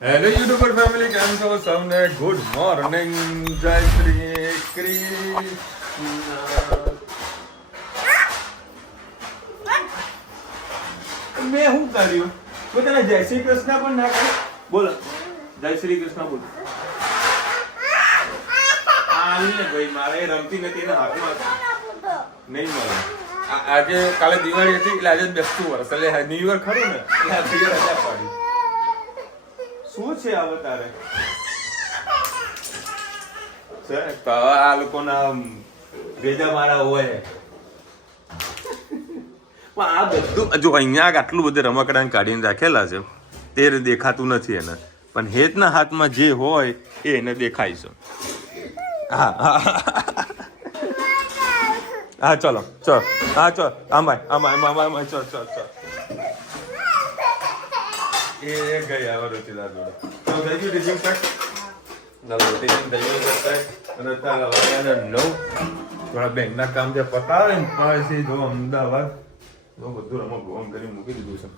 Hello YouTuber family, કેમ છો સૌને? ગુડ મોર્નિંગ, જય શ્રી કૃષ્ણ. મેં શું કર્યું? પોતાને જય શ્રી કૃષ્ણ પણ ના કહે. બોલો જય શ્રી કૃષ્ણ બોલો. આવીને ભાઈ મારે રમતી નથી એના હાથમાં નહીં મળે. આજે કાલે દિવાળી હતી એટલે આજે બેસતું વર્ષ એટલે ન્યુ યર ખરું ને એટલે આજે રજા પાડી. શું છે આ તારે? આ લોકોના ભેજા મારા હોય. આ બધું જો અહીંયા આટલું બધું રમકડાને કાઢીને રાખેલા છે તે દેખાતું નથી એને, પણ હેતના હાથમાં જે હોય એ એને દેખાય છે. હા હા હા, ચલો ચલ, હા ચલ, આમાં આમાં ચલ ચલ ચલ. એ ગઈ આવે રોટીલા જોડે. તો થઈ ગયું રિઝ્યુમ કટ. રોટીલા થઈ ગયું અને તારા 9 થોડા બેંકના કામ જે પતાવે ને પછી જો અમદાવાદ બધું રમો ગોમ કરી મૂકી દીધું છે.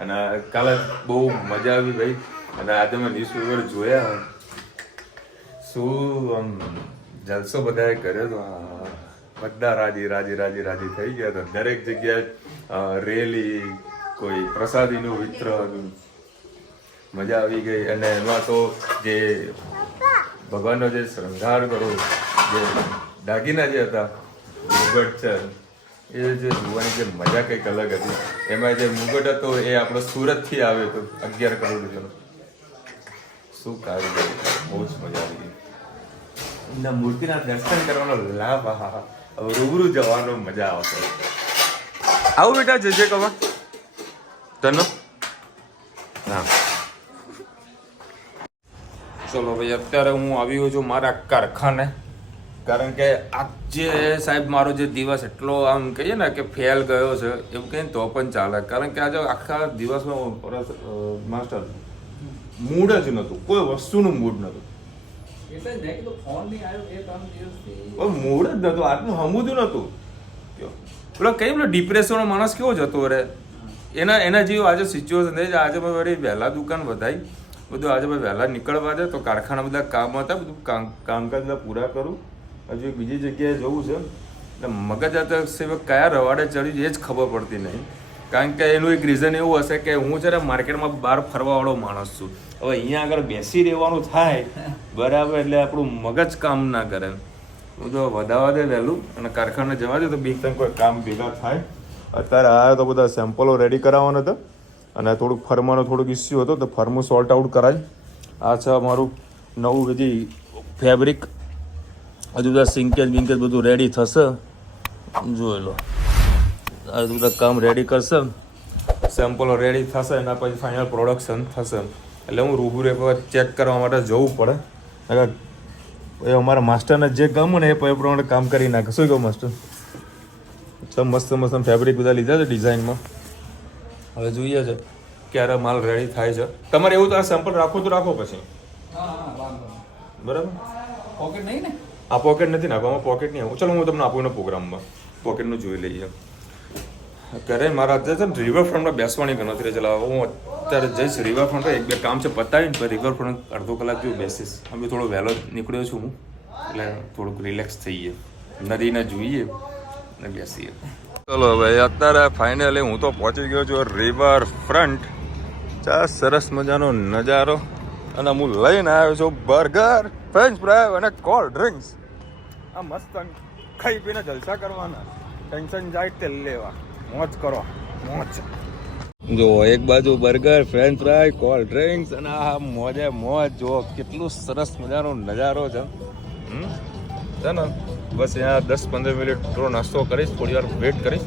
અને કાલે બહુ મજા આવી ભાઈ. અને આજે મેં ન્યૂઝપેપર જોયા, શું આમ જલસો બધાએ કર્યો તો. બધા રાજી રાજી રાજી રાજી થઈ ગયા હતા. દરેક જગ્યાએ રેલી, કોઈ પ્રસાદીનું વિતરણ, મજા આવી ગઈ. અને એમાં તો જે ભગવાનનો જે શૃંગાર કરો, જે દાગીના જે હતા, મુગટ છે, એ જે જોવાની જે મજા કંઈક અલગ હતી. એમાં જે મુગટ હતો એ આપણો સુરતથી આવ્યો હતો, 11 કરોડ રૂપિયાનો. શું કારીગરી, બહુ જ મજા આવી ગઈ. એમના મૂર્તિના દર્શન કરવાનો લાભ, હા, હવે રૂબરૂ જવાનો મજા આવશે. આવું બેટા જજે કવા તનો. હા ચલો ભાઈ, અત્યારે હું આવી ગયો છું મારા કારખાને. કારણ કે આજે સાહેબ મારો જે દિવસ એટલો આમ કહીએ ને કે ફેલ ગયો છે એવું કહીએ ને તો પણ ચાલે. કારણ કે આજે આખા દિવસમાં માસ્ટર મૂડ જ નહોતું, કોઈ વસ્તુનું મૂડ નહોતું. મૂડ જ નહોતું, આજનું હમુદું નહોતું. પેલો કઈ પેલો ડિપ્રેશનનો માણસ કેવો જતો રહે, એના જેવું આજે સિચ્યુએશન થઈ. આજે મેં વળી વહેલા દુકાન વધારી, બધું આજે ભાઈ વહેલા નીકળવા દે તો કારખાના બધા કામ હતા, બધું કામકાજ બધા પૂરા કરું. હજુ એક બીજી જગ્યાએ જવું છે એટલે મગજ અત્યારે કયા રવાડે ચડ્યું એ જ ખબર પડતી નહીં. કારણ કે એનું એક રીઝન એવું હશે કે હું છે ને માર્કેટમાં બહાર ફરવાવાળો માણસ છું. હવે અહીંયા આગળ બેસી રહેવાનું થાય બરાબર, એટલે આપણું મગજ કામ ના કરે. હું જો વધારવા દે વહેલું અને કારખાને જવા દે તો બીક તને કોઈ કામ ભેગા થાય. અત્યારે આવ્યો તો બધા સેમ્પલો રેડી કરાવવાના હતા અને થોડુંક ફર્મનો થોડુંક ઇસ્યુ હતો તો ફર્મું સોલ્ટ આઉટ કરાય. આ છે અમારું નવું બધી ફેબ્રિક. હજુ બધા સિંકેજ બિંકેજ બધું રેડી થશે, જોઈ લો. આ બધા કામ રેડી કરશે, સેમ્પલો રેડી થશે, એના પછી ફાઇનલ પ્રોડક્શન થશે. એટલે હું રૂબરૂ એક વખત ચેક કરવા માટે જવું પડે. એ અમારા માસ્ટરને જે ગમ્યું ને એ પ્રમાણે કામ કરી નાખે. શું કહું માસ્ટર? મસ્ત મસ્ત ફેબ્રિક બધા લીધા છે ડિઝાઇનમાં. હવે જોઈએ છે ક્યારે માલ રેડી થાય છે. તમારે એવું તો આ સેમ્પલ રાખો તો રાખો પછી, બરાબર? પોકેટ નહીં ને? આ પોકેટ નથી નાખવામાં, પોકેટ નહીં આવું. ચલો હું તમને આપું એનો પ્રોગ્રામમાં પોકેટનું જોઈ લઈએ. કરે મારા અત્યારે છે રિવરફ્રન્ટમાં બેસવાની ગણતરી ચલાવો. હું અત્યારે જઈશ રિવરફ્રન્ટ પર, 1-2 કામ છે પતાવીને પછી રિવરફ્રન્ટ અડધો કલાક જેવું બેસીશ. અમે થોડો વહેલો નીકળ્યો છું હું, એટલે થોડુંક રિલેક્સ થઈએ, નદીને જોઈએ અને બેસીએ. ચલો ભાઈ, અત્યારે ફાઇનલી હું તો પહોંચી ગયો છું રિવર ફ્રન્ટ. ચા સરસ મજાનો નજારો. અને હું લઈને આવ્યો છું બર્ગર, ફ્રેન્ચ ફ્રાય અને કોલ્ડ ડ્રિંક્સ. આ મસ્ત ખાઈ પીને જલસા કરવાના, ટેન્શન જાય તે લેવા, મોજ કરો મોજ. જો એક બાજુ burger, French fry, cold drinks અને આ મોજે મોજ. જો કેટલું સરસ મજાનો નજારો છે. છે ને બસ અહીંયા 10-15 મિનિટ થોડો નાસ્તો કરીશ, થોડી વાર વેઇટ કરીશ,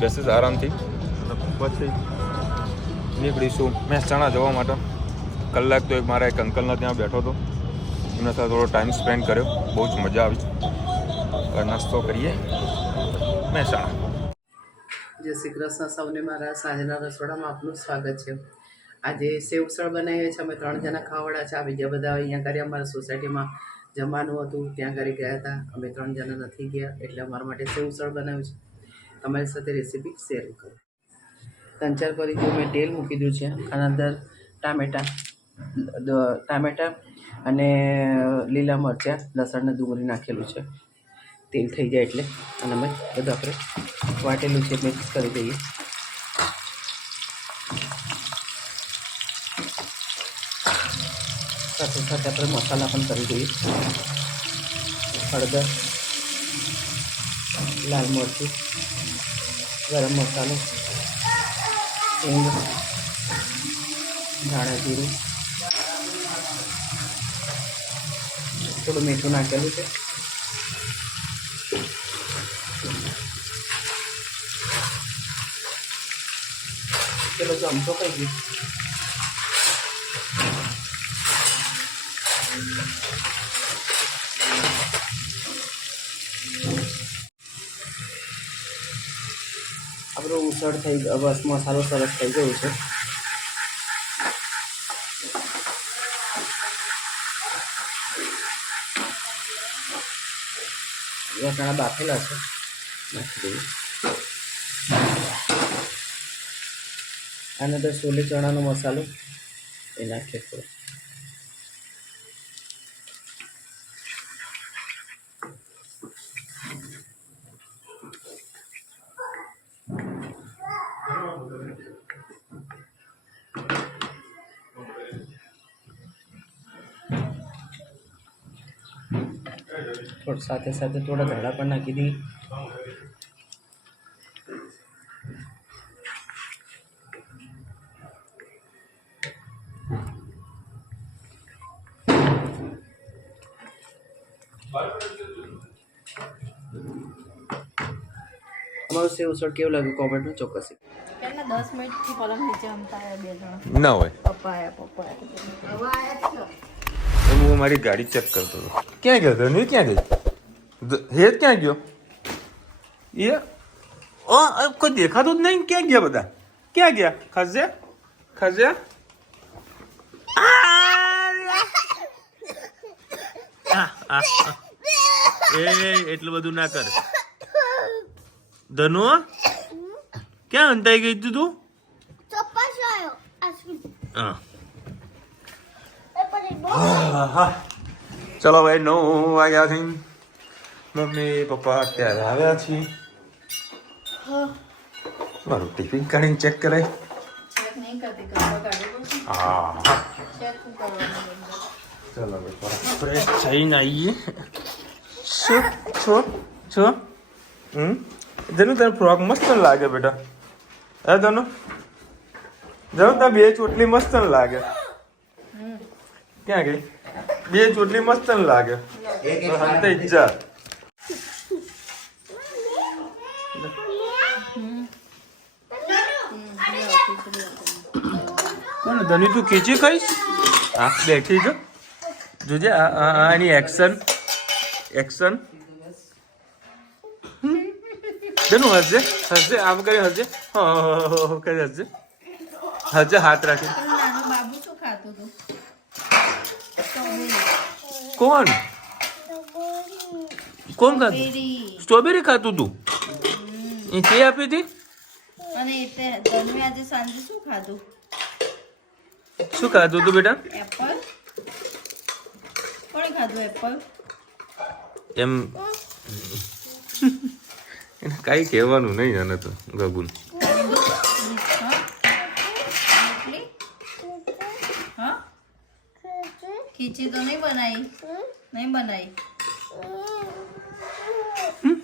બેસીશ આરામથી અને પછી નીકળીશું મહેસાણા જવા માટે. કલાક તો એક મારા એક અંકલના ત્યાં બેઠો હતો, એમના સાથે થોડો ટાઈમ સ્પેન્ડ કર્યો, બહુ જ મજા આવી. નાસ્તો કરીએ મહેસાણા. જય શ્રી કૃષ્ણ સૌને. મારા સાંજના રસોડામાં આપનું સ્વાગત છે. આજે સેવસળ બનાવીએ છીએ અમે 3 જણા ખાવાવાળા છે. આ બીજા બધા અહીંયા ઘરે અમારા સોસાયટીમાં જમવાનું હતું, ત્યાં ઘરે ગયા હતા. અમે 3 જણા નથી ગયા એટલે અમારા માટે સેવસળ બનાવ્યું છે. તમારી સાથે રેસીપી શેર કરું. 3-4 પરી મેં તેલ મૂકી દીધું છે. આના અંદર ટામેટાં અને લીલા મરચાં લસણ ને ડુંગળી નાખેલું છે. તેલ થઈ જાય એટલે અને અમે બધું આપણે વાટેલું છે મિક્સ કરી દઈએ. સાથે સાથે આપણે મસાલા પણ કરી દઈએ. હળદર, લાલ મરચું, ગરમ મસાલો, હિંગ, ધાણા જીરું, થોડું મીઠું નાખેલું છે. પેલો ચમચો કઈ ગયો. આપણો ઉસળ થઈ ગયો. બસ મસાલો સરસ થઈ ગયો છે. વટાણા બાફેલા છે, નાખી દઈએ. આને તો છોલે ચણાનો મસાલો એ નાખીએ થોડો. સાથે સાથે થોડા ધાણા પણ નાખી દઈએ. અમારું સેવ ઉસળ કેવું લાગ્યું કોમેન્ટમાં ચોક્કસ. કેટલા 10 મિનિટથી પલંગ નીચે અમતા આવ્યા બે જણા. ના હોય. પપ્પા આયા. હું મારી ગાડી ચેક કરતો હતો. ક્યાં ગયો ધનુ? ક્યાં ગઈ? હેત ક્યાં ગયો? એ કોઈ દેખાતું જ નહીં. ક્યાં ગયા બધા? ક્યાં ગયા? ખસે ખસે એ એટલું બધું ના કર ધનુ. ક્યાં અંતાઈ ગઈ તું? હા ચલો ભાઈ 9 વાગ્યા છે. મમ્મી પપ્પા અત્યારે આવ્યા છીએ. મારું ટિફિન કાઢીને ચેક કરે. હા ચલો ભાઈ ફ્રેશ થઈને આવીએ. છો ધનુ તને ફ્રોક મસ્ત લાગે બેટા. હે ધનુ? ધનુ તાર બે ચોટલી મસ્ત લાગે. ક્યાં ગઈ? બે ચોટલી મસ્ત લાગે. હંતે ઈચ્છા ધની તું ખીચી ખાઈશ? હા બેઠી છો જોજે. આની એક્શન ધનુ હસજે હસજે. આમ કરી હસજે. કરી હસજે. હસજે હાથ રાખી. બાબુ શું ખાતું હતું? કોણ ખાતું? સ્ટ્રોબેરી ખાતું તું? એ તે આપી હતી? અને તમે આજે સાંજે શું ખાધું? શું ખાધું તું બેટા? એપલ. કોણે ખાધું એપલ? એમ એને કઈ કહેવાનું નહીં. આને તો ગગુન ખીચી તો નહીં બનાવી.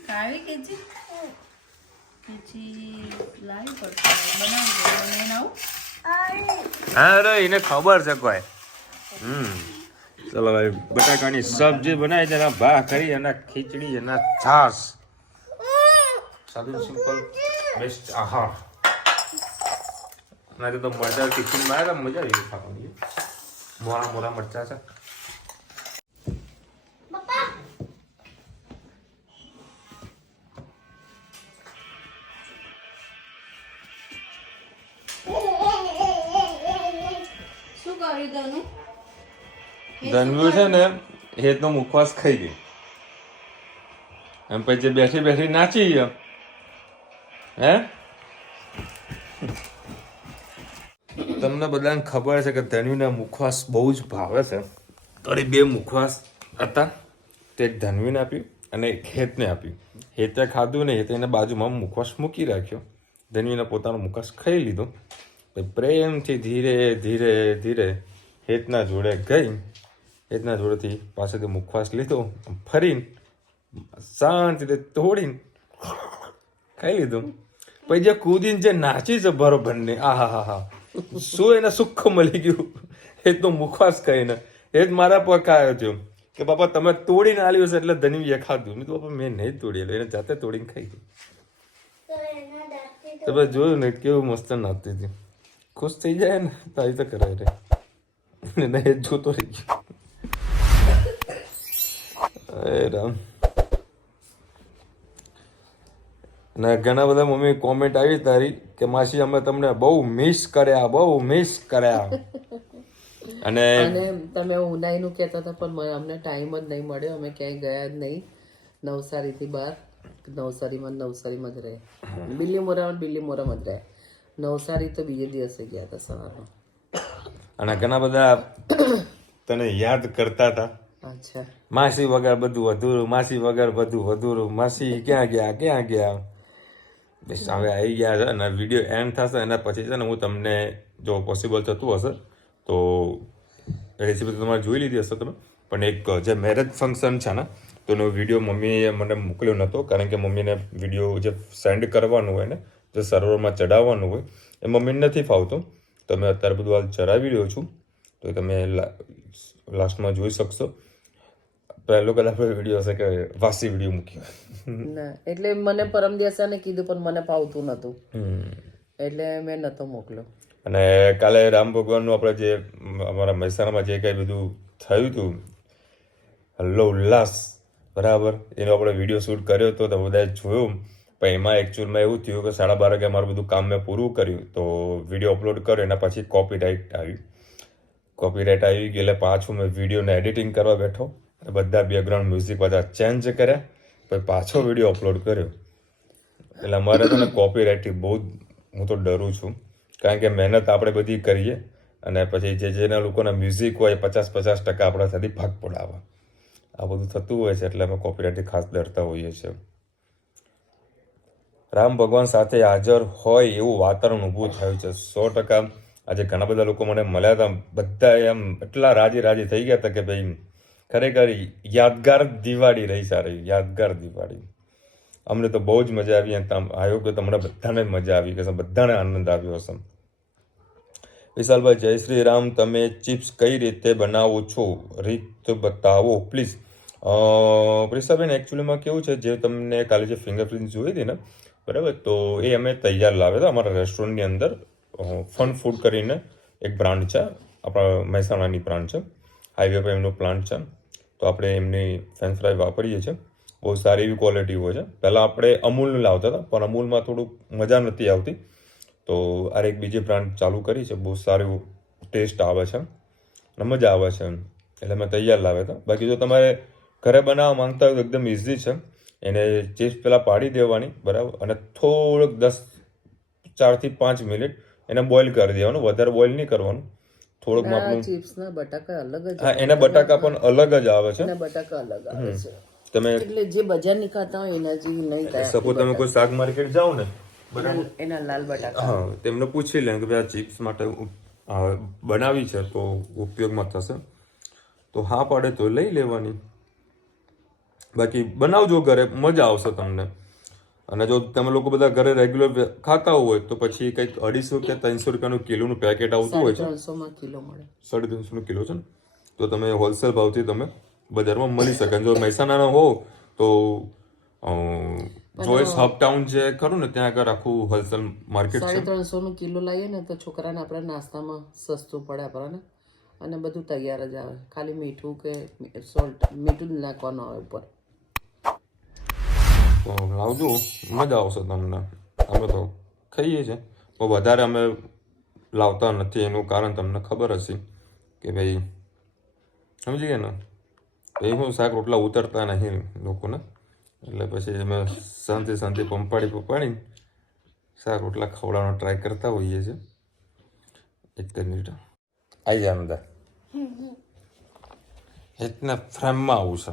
ખાવી ખીચી લાવી પડશે. બનાવી દો. હા રે એને ખબર છે કોઈ. ચલો ભાઈ બટાકાની સબ્જી બનાવી છે. એના ભા કરી એના ખીચડી એના છાસ. સાદું સિમ્પલ બેસ્ટ. આહા ના તો મરચા ટિફિનમાં આવ્યા મજા આવી ગઈ ખાવાની. મોરા મરચા છે. શું કર્યું ધનુ છે ને હેતનો મુખવાસ ખાઈ ગઈ. એમ પછી બેઠી બેઠી નાચી ગયો. હે તમને બધાને ખબર છે કે ધન્વીના મુખવાસ બહુ જ ભાવે છે. તો એ 2 મુખવાસ હતા, તે એક ધન્વીને આપ્યું અને એક હેતને આપ્યું. હેતે ખાધું ને હેતે એને બાજુમાં મુખવાસ મૂકી રાખ્યો. ધન્વીને પોતાનો મુખવાસ ખાઈ લીધો. પછી પ્રેમથી ધીરે ધીરે ધીરે હેતના જોડે ગઈ, હેતના જોડેથી પાસેથી મુખવાસ લીધો, ફરીને શાંતિથી તોડીને ખાઈ લીધું. પછી જે કૂદીને જે નાચી છે બરોબર ને, આ હા હા, શું એને સુખ મળી ગયું એ તો મુખવાસ કહીને. એ જ મારા પગ આવ્યો થયો કે બાપા તમે તોડીને આલ્યું છે એટલે ધનવીએ ખાધું. મેં તો બાપા મેં નહીં તોડેલું, એને જાતે તોડીને ખાઈ ગયું. તમે જોયું ને કેવું મસ્ત નાચતી હતી. ખુશ થઈ જાય ને તો આવી તો કરાય રે, નહીં એ જોતો રહી ગયો. અરે રામ. ને ઘણા બધા મમ્મી કોમેન્ટ આવી તારી કે માસી અમે તમને બહુ મિસ કર્યા, બહુ મિસ કર્યા. અને તમે ઉનાઈનું કહેતા હતા પણ અમને ટાઈમ જ નહીં મળ્યો, અમે ક્યાંય ગયા જ નહીં નવસારીથી બહાર. નવસારીમાં જ રહે, બિલ્લીમોરામાં જ રહે. નવસારી તો બીજે દિવસે ગયા હતા સવારમાં. અને ઘણા બધા તને યાદ કરતા હતા. અચ્છા, માસી વગર બધું અધૂરું, માસી વગર બધું અધૂરું, માસી ક્યાં ગયા ક્યાં ગયા. બસ હવે આવી ગયા છે અને વિડીયો એન્ડ થશે એના પછી છે ને હું તમને જો પોસિબલ થતું હશે તો રેસીપી તમારે જોઈ લીધી હશે તમે, પણ એક જે મેરેજ ફંક્શન છે ને તો એનો વિડીયો મમ્મીએ મને મોકલ્યો નહોતો, કારણ કે મમ્મીને વિડીયો જે સેન્ડ કરવાનું હોય ને, જે સર્વરમાં ચડાવવાનું હોય એ મમ્મીને નથી ફાવતું. તો મેં અત્યારે બધું હાલ ચડાવી રહ્યો છું, તો તમે લાસ્ટમાં જોઈ શકશો. પહેલો કદાચ વિડીયો હશે કે વાસી વિડીયો મૂક્યો ના, એટલે મને પરમ દિવસે કીધું પણ મને ફાવતું નહોતું એટલે મેં નહોતો મોકલ્યો. અને કાલે રામ ભગવાનનું આપણે જે અમારા મહેસાણામાં જે કંઈ બધું થયું હતું, હલ્લો ઉલ્લાસ બરાબર, એનો આપણે વિડીયો શૂટ કર્યો હતો, તમે બધાએ જોયું. પણ એમાં એકચ્યુઅલમાં એવું થયું કે 12:30 વાગે મારું બધું કામ મેં પૂરું કર્યું, તો વિડીયો અપલોડ કર્યો એના પછી કોપીરાઇટ આવી ગઈ. એટલે પાછું મેં વિડીયોને એડિટિંગ કરવા બેઠો, બધા બેકગ્રાઉન્ડ મ્યુઝિક બધા ચેન્જ કર્યા, પછી પાછો વિડીયો અપલોડ કર્યો. એટલે અમારે તો ને કોપીરાઇટથી બહુ જ હું તો ડરું છું, કારણ કે મહેનત આપણે બધી કરીએ અને પછી જેના લોકોના મ્યુઝિક હોય 50% આપણાથી ભાગ પડાવે, આ બધું થતું હોય છે. એટલે અમે કોપીરાઇટથી ખાસ ડરતા હોઈએ છીએ. રામ ભગવાન સાથે હાજર હોય એવું વાતાવરણ ઊભું થયું છે 100%. આજે ઘણા બધા લોકો મને મળ્યા હતા, બધા એમ એટલા રાજી થઈ ગયા હતા કે ભાઈ ખરેખર યાદગાર દિવાળી રહી સારી, યાદગાર દિવાળી. અમને તો બહુ જ મજા આવી. આવ્યો કે તમને બધાને મજા આવી કે બધાને આનંદ આવ્યો હશે. વિશાલભાઈ જય શ્રી રામ, તમે ચિપ્સ કઈ રીતે બનાવો છો, રીત બતાવો પ્લીઝ. પ્રિસાબેન એકચ્યુઅલીમાં કેવું છે, જે તમને કાલે જે ફિંગરપ્રિન્ટ જોઈ હતી ને બરાબર, તો એ અમે તૈયાર લાવ્યા હતા અમારા રેસ્ટોરન્ટની અંદર. ફન ફૂડ કરીને એક બ્રાન્ડ છે, આપણા મહેસાણાની બ્રાન્ડ છે, હાઈવે પર એમનો પ્લાન્ટ છે. તો આપણે એમની ફ્રેન્ચ ફ્રાય વાપરીએ છીએ, બહુ સારી એવી ક્વોલિટી હોય છે. પહેલાં આપણે અમૂલનું લાવતા હતા પણ અમૂલમાં થોડુંક મજા નથી આવતી, તો આ એક બીજી બ્રાન્ડ ચાલુ કરી છે, બહુ સારું ટેસ્ટ આવે છે અને મજા આવે છે, એટલે મેં તૈયાર લાવ્યા હતા. બાકી જો તમારે ઘરે બનાવવા માંગતા હોય તો એકદમ ઇઝી છે. એને ચિપ્સ પહેલાં પાડી દેવાની બરાબર, અને થોડોક 4 થી 5 મિનિટ એને બોઇલ કરી દેવાનું, વધારે બોઇલ નહીં કરવાનું. થોડોક માપનું ચિપ્સના બટાકા અલગ જ, હા એના બટાકા પણ અલગ જ આવે છે. બટાકા અલગ આવે છે. તમે એટલે જે બજારની ખાતા હોય એના જે નહીં થાય. સપોઝ તમે કોઈ શાક માર્કેટ જાઓ ને બરાબર, એના લાલ બટાકા, હા તેમને પૂછી લે કે ભાઈ આ ચિપ્સ માટે બનાવી છે તો ઉપયોગમાં થશે, તો હા પાડે તો લઈ લેવાની. બાકી બનાવજો ઘરે, મજા આવશે તમને. અને જો તમે લોકો બધા ઘરે રેગ્યુલર ખાતા હોય તો પછી કંઈક 250 કે 300 રૂપિયાનું કિલોનું પેકેટ આવતું હોય છે, 350 કિલો મળે, 350 કિલો છે ને, તો તમે હોલસેલ ભાવથી તમે બજારમાં મળી શકે. જો મહેસાણાના હો તો જોઈસ હબટાઉન જે ખરું ને ત્યાં આગળ આખું હોલસેલ માર્કેટ છે. 350 કિલો લાવીએ ને તો છોકરાને આપણે નાસ્તામાં સસ્તું પડે આપણને, અને બધું તૈયાર જ આવે, ખાલી મીઠું કે સોલ્ટ, મીઠું જ નાખવાનું આવે ઉપર. તો લાવજો, મજા આવશે તમને. અમે તો ખાઈએ છીએ પણ વધારે અમે લાવતા નથી, એનું કારણ તમને ખબર હશે કે ભાઈ સમજી ગયા ને, તો એ હું શાક રોટલા ઉતરતા નહીં લોકોને, એટલે પછી અમે શાંતિ પંપાડી શાક રોટલા ખવડાવવાનો ટ્રાય કરતા હોઈએ છીએ. એક જ મિનિટ આવી જાય બધા એટલા ફ્રેમમાં આવું છે.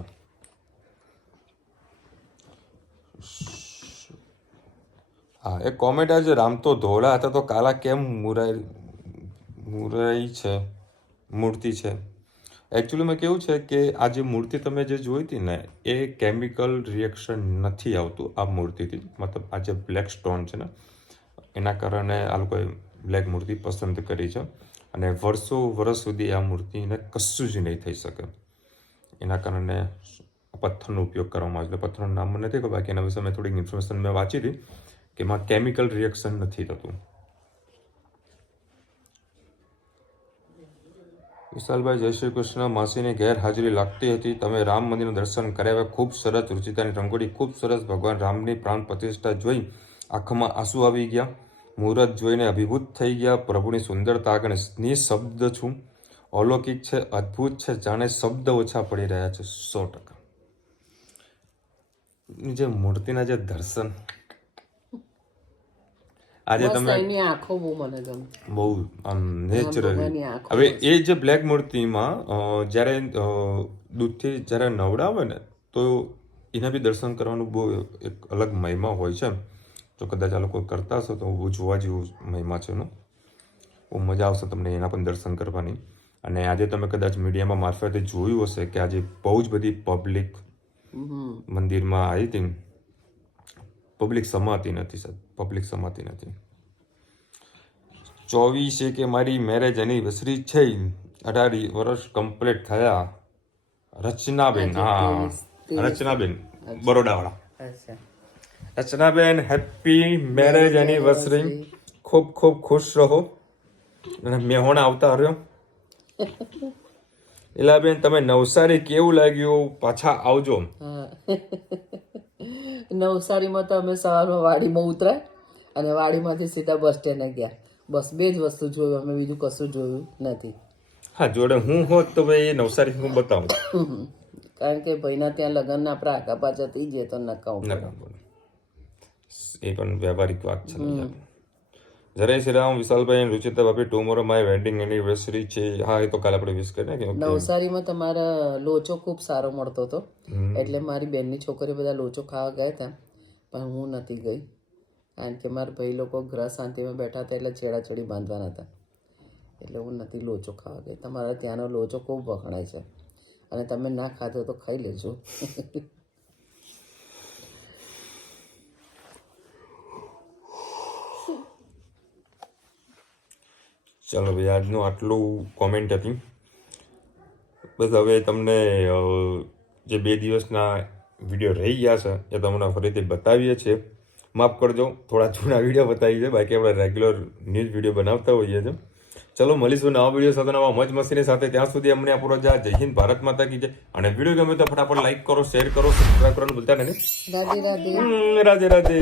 હા એ કોમેન્ટ આજે રામ તો ધોળા હતા તો કાલા કેમ મુરાઈ છે મૂર્તિ છે. એકચ્યુઅલીમાં કેવું છે કે આ જે મૂર્તિ તમે જે જોઈ હતી ને એ કેમિકલ રિએક્શન નથી આવતું આ મૂર્તિથી. મતલબ આ જે બ્લેક સ્ટોન છે ને એના કારણે આ લોકોએ બ્લેક મૂર્તિ પસંદ કરી છે અને વર્ષ સુધી આ મૂર્તિને કશું જ નહીં થઈ શકે. એના કારણે પથ્થરનો ઉપયોગ કરવામાં આવે છે. પથ્થરનું નામ મને નથી ખબર, બાકી એના વિશે મેં થોડીક ઇન્ફોર્મેશન મેં વાંચી હતી કે એમાં કેમિકલ રિએક્શન નથી થતું. વિશાલભાઈ જય શ્રી કૃષ્ણ. માસીની ગેરહાજરી લાગતી હતી, તમે રામ મંદિરનું દર્શન કરાવ્યા, ખૂબ સરસ. રુચિતાની રંગોળી ખૂબ સરસ. ભગવાન રામની પ્રાણ પ્રતિષ્ઠા જોઈ આંખમાં આંસુ આવી ગયા, મુહૂર્ત જોઈને અભિભૂત થઈ ગયા. પ્રભુની સુંદરતા આગળ નિશબ્દ છું. અલૌકિક છે, અદ્ભુત છે, જાણે શબ્દ ઓછા પડી રહ્યા છે. 100%. જે મૂર્તિના જે દર્શન આજે તમે એની આંખો બહુ મને ગમે, બહુ આમ નેચરલ. ભગવાનની આંખો હવે એ જે બ્લેક મૂર્તિમાં જ્યારે દૂધથી જ્યારે નવડાવે ને તો એના બી દર્શન કરવાનું બહુ એક અલગ મહિમા હોય છે. તો કદાચ આ લોકો કરતા હશો તો બહુ જોવા જેવું મહિમા છે એનો. બહુ મજા આવશે તમને એના પણ દર્શન કરવાની. અને આજે તમે કદાચ મીડિયામાં મારફતે જોયું હશે કે આજે બહુ જ બધી પબ્લિક મંદિરમાં આવી હતી. પબ્લિક સમાતી નથી સર, પબ્લિક સમાતી નથી. 24 કે મારી મેરેજ એનિવર્સરી છે, 18 વર્ષ કમ્પ્લીટ થયા. રચનાબેન, હા રચનાબેન બરોડાવાળા. અચ્છા રચનાબેન હેપી મેરેજ એનિવર્સરી. ખૂબ ખૂબ ખુશ રહો અને મેહોણા આવતા રહ્યો. એલાબેન તમે નવસારી કેવું લાગ્યું? પાછા આવજો. નવસારીમાં તો અમે સવારમાં વાડીમાં ઉતરાય અને વાડીમાંથી સીધા બસ સ્ટેન્ડ ગયા. બસ બે જ વસ્તુ જોયું, અમે બીજું કશું જોયું નથી. હા જોડે હું હોત તો ભાઈ નવસારી હું બતાવું. કારણ કે ભાઈના ત્યાં લગ્ન આપણે આગા પાછા થઈ જાય તો નકામ. એ પણ વ્યવહારિક વાત છે. જય શ્રી રામ. વિશાલભાઈ અને રુચિતા ભાભી, ટુમોરો માય વેડિંગ એનિવર્સરી છે. હા એ તો કાલે આપણે વિશ કરીએ કે નવસારીમાં તમારા લોચો ખૂબ સારો મળતો હતો, એટલે મારી બેનની છોકરીઓ બધા લોચો ખાવા ગયા હતા, પણ હું નથી ગઈ કારણ કે મારા ભાઈ લોકો ગ્રહ શાંતિમાં બેઠા હતા એટલે છેડાછેડી બાંધવાના હતા, એટલે હું નથી લોચો ખાવા ગઈ. તમારા ત્યાંનો લોચો ખૂબ વખણાય છે અને તમે ના ખાધો તો ખાઈ લેજો. ચાલો ભાઈ આજનું આટલું કોમેન્ટ હતી. બસ હવે તમને જે 2 દિવસના વિડીયો રહી ગયા છે એ તમને ફરીથી બતાવીએ છીએ. માફ કરજો, થોડા જૂના વિડીયો બતાવીએ છીએ, બાકી આપણે રેગ્યુલર ન્યૂઝ વિડીયો બનાવતા હોઈએ છીએ. ચલો મળીશું નવા વિડીયો સાથે, નવા મોજ મસ્તીની સાથે. ત્યાં સુધી અમને આ પૂરો જય હિન્દ, ભારત માતા કી જય. અને વિડીયો ગમે તો ફટાફટ લાઈક કરો, શેર કરો, સબસ્ક્રાઈબ કરવાનું ભૂલતા નહીં. રાધે રાધે. રાધે રાધે.